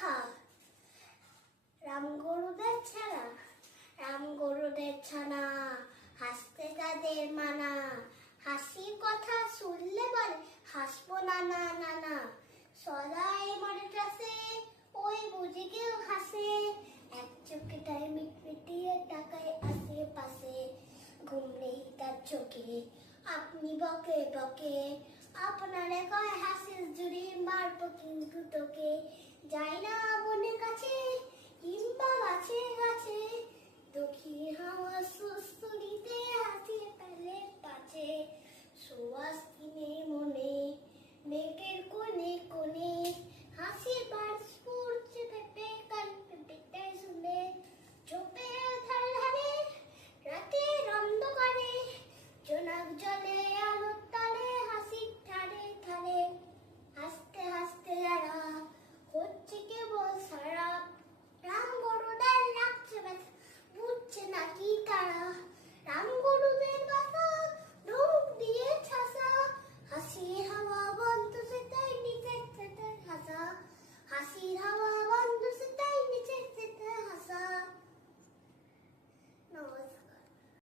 রাখা রাম গরুদের ছানা, রাম গরুদের ছানা, হাসতে তাদের মানা। হাসি কথা শুনলে বলে, হাসবো না না না না। সদাই মনে টাসে ওই বুঝে কেউ হাসে। এক চোখটায় মিটমিটিয়ে টাকায় আশেপাশে, ঘুমলেই তার চোখে। আপনি বকে বকে। আপনারে কয় হাসির জুড়ি মারবো কিন্তু তোকে। যাই না বোনের কাছে কিংবা